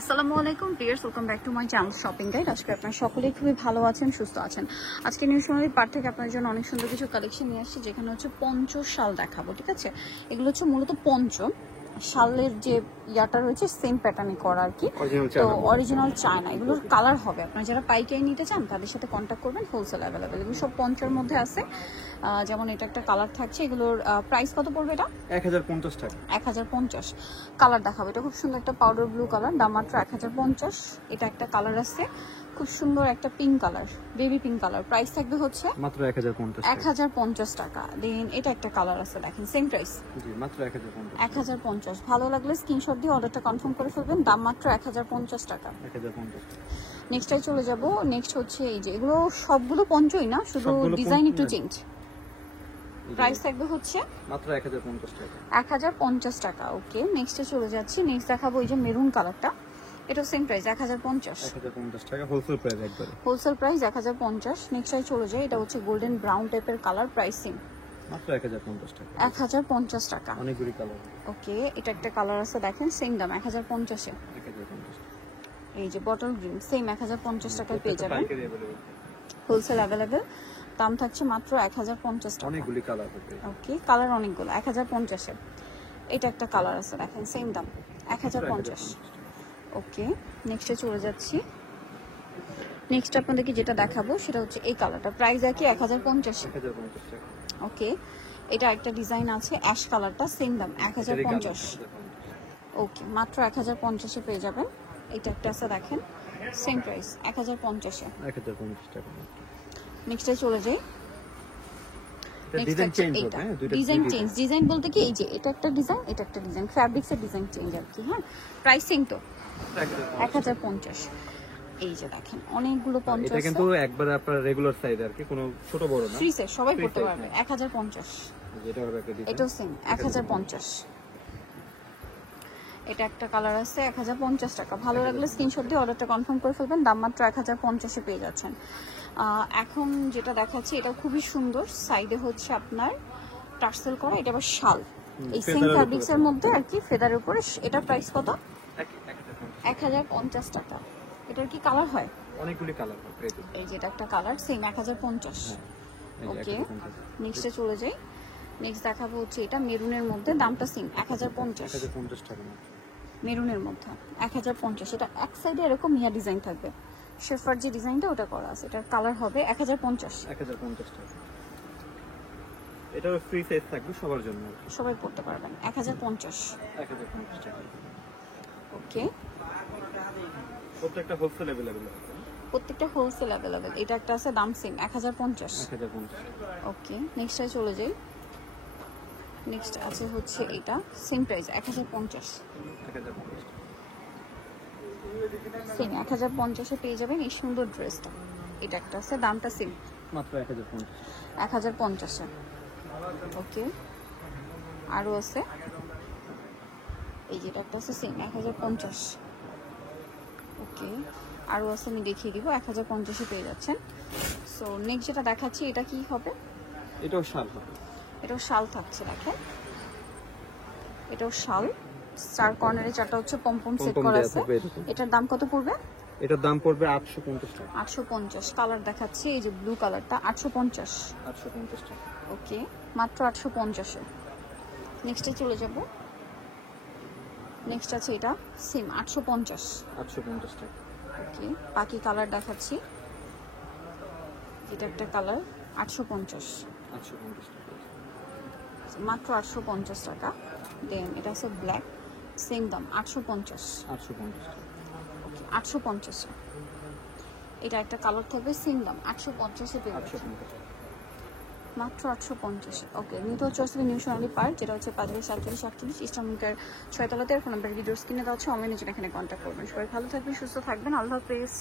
আসসালামু আলাইকুম viewers, welcome back to my channel shopping guide. আজকে আপনারা সকলেই খুবই ভালো আছেন, সুস্থ আছেন। আজকে নিউ সোনালী পার্ট থেকে আপনার জন্য অনেক সুন্দর কিছু কালেকশন নিয়ে আসছি, যেখানে হচ্ছে পঞ্চ শাল দেখাবো। ঠিক আছে, এগুলো হচ্ছে মূলত পঞ্চ শালের যে ইয়াটা রয়েছে সেম প্যাটার্নে করা আর কি, তো অরিজিনাল চায়না। এগুলোর কালার হবে, আপনারা যারা পাইকারি নিতে চান তাদের সাথে কন্ট্যাক্ট করবেন, হোলসেল অ্যাভেলেবেল। এগুলো সব পঞ্চের মধ্যে আছে, যেমন এটা একটা কালার থাকছে। এগুলোর প্রাইস কত পড়বে? এটা 1050 টাকা। 1050। কালার দেখাবো, এটা খুব সুন্দর একটা পাউডার ব্লু কালার, দাম মাত্র 1050। এটা একটা কালার আছে খুব সুন্দর একটা pink colour, baby pink colour, price থাকবে হচ্ছে মাত্র 1050 টাকা। 1050 টাকা। দেন এটা একটা কালার আছে, দেখেন সেম প্রাইস, জি মাত্র 1050। 1050। ভালো লাগলে স্ক্রিনশট দিয়ে অর্ডারটা কনফার্ম করে ফেলবেন, দাম মাত্র 1050 টাকা। 1050 টাকা। নেক্সটটাই চলে যাব। নেক্সট হচ্ছে এই যে, এগুলো সবগুলো পঞ্চই না, শুধু ডিজাইন একটু চেঞ্জ। প্রাইস থাকবে হচ্ছে মাত্র 1050 টাকা। 1050 টাকা। ওকে, নেক্সটে চলে যাচ্ছি। নেক্সট দেখাবো এই যে মেরুন কালারটা, এটা সেম প্রাইস 1050। 1050 টাকা হোলসেল প্রাইস একবারে। Wholesale price 1050। নেক্সটে চলে যায়, এটা হচ্ছে গোল্ডেন ব্রাউন টাইপের কালার, প্রাইস সেম মাত্র 1050 টাকা। 1050 টাকা। অনেকগুলি কালার। ওকে, এটা একটা কালার আছে, দেখেন সেম দাম 1050 এ। 1050 এই যে বটল গ্রিন, সেম 1050 টাকায় পেয়ে যাবেন, পাইকারি अवेलेबल। Wholesale available. দাম থাকছে মাত্র 1050 টাকা। অনেকগুলি কালার হবে। ওকে, কালার অনেকগুলো 1050 এ। এটা একটা কালার আছে, দেখেন সেম দাম 1050। ওকে, নেক্সটে চলে যাচ্ছি। নেক্সট আপনাদেরকে যেটা দেখাবো সেটা হচ্ছে এই কালারটা, প্রাইস একই 1050। 1050 টাকা। ওকে, এটা একটা ডিজাইন আছে অ্যাশ কালারটা, সেম দাম 1050। ওকে, মাত্র 1050 এ পেয়ে যাবেন। এটা একটা আছে, দেখেন সেম প্রাইস 1050 এ। 1050 টাকা। নেক্সটে চলে যাই। ডিজাইন চেঞ্জ হবে, হ্যাঁ দুইটা ডিজাইন চেঞ্জ। ডিজাইন বলতে কি, এই যে এটা একটা ডিজাইন, এটা একটা ডিজাইন, ফ্যাব্রিক্স এর ডিজাইন চেঞ্জ আর কি। হ্যাঁ, প্রাইসিং তো 1050। এই যে দেখেন অনেকগুলো 50। এটা কিন্তু একবার আপনার রেগুলার সাইজ আর কি, কোনো ছোট বড় না, ফ্রি সাইজ, সবাই পড়তে পারবে। 1050। এটা হবে একটা ডিজাইন। এটাও সেম 1050। এটা একটা কালার আছে 1050 টাকা। ভালো লাগলে স্ক্রিনশট দিয়ে অর্ডারটা কনফার্ম করে ফেলবেন, দাম মাত্র 1050 এ পেয়ে যাচ্ছেন। এখন যেটা দেখাচ্ছি এটা খুবই সুন্দর, সাইডে হচ্ছে আপনার টার্সেল করা, এটা আবার শাল, এই সেম ফ্যাব্রিক্স এর মধ্যে আর কি, ফেদারের উপরে। এটা প্রাইস কত? 1050 টাকা। এটার কি কালার হয়? অনেকগুলি কালার হবে। এই যে এটা একটা কালার, সেম 1050। ওকে, নেক্সটে চলে যাই। নেক্সট দেখাবো হচ্ছে এটা মেরুনের মধ্যে, দামটা সেম 1050। 1050 টাকা। মেরুনের মধ্যে 1050। এটা এক সাইডে এরকম মিয়া ডিজাইন থাকবে, শেফার যে ডিজাইনটা ওটা করা আছে। এটার কালার হবে 1050। 1050 টাকা। এটাও ফ্রি সাইজ থাকবে সবার জন্য, সবাই পড়তে পারবেন। 1050। 1050 টাকা। ওকে, প্রত্যেকটা হোলসেল अवेलेबल আছে। প্রত্যেকটা হোলসেল অ্যাভেলেবেল। এটা একটা আছে, দাম সেম 1050। 1050। ওকে, নেক্সটে চলে যাই। নেক্সট আছে হচ্ছে এটা, সেম প্রাইস 1050। 1050 সেম 1050 এ পেয়ে যাবেন এই সুন্দর ড্রেসটা। এটা একটা আছে, দামটা সেম মাত্র 1050। 1050 এ। ওকে, আরও আছে, এই যেটা একটা আছে সেম 1050। ওকে, আরও আছে, আমি দেখিয়ে দিব, 1050 এ পেয়ে যাচ্ছেন। সো নেক্সট যেটা দেখাচ্ছি, এটা কি হবে? এটাও শাল হবে। এটাও শাল থাকছে, দেখেন এটাও শাল। চার কর্নারে চারটা হচ্ছে পমপম সেট করা আছে। এটার দাম কত পড়বে? এটার দাম পড়বে 850 টাকা। 850। কালার দেখাচ্ছি, এই যে ব্লু কালারটা 850। 850 টাকা। ওকে, মাত্র 850 এ। নেক্সটে চলে যাব। নেক্সট আছে এটা, সেম 850। 850 টাকা। ওকে, বাকি কালার দেখাচ্ছি। এটা একটা কালার 850। 850 টাকা। মাত্র 850 টাকা। দেন এটা আছে ব্ল্যাক, সেম দাম 850। 850 টাকা। ওকে, 850 এ। এটা একটা কালার থাকবে, সেম দাম 850 এ পেয়ে যাচ্ছেন। 850 টাকা। মাত্র 850। ওকে, নিতে হচ্ছে আসলে নিউ সোনালী পার্ক, যেটা হচ্ছে 54748 ইস্টার্নকার 6 তলাতে। আর ফোন নাম্বার ভিডিও স্ক্রিনে দেওয়া হচ্ছে, অনলাইনে যেটা এখানে কন্ট্যাক্ট করবেন। সবাই ভালো থাকবেন, সুস্থ থাকবেন, আল্লাহ হাফেজ।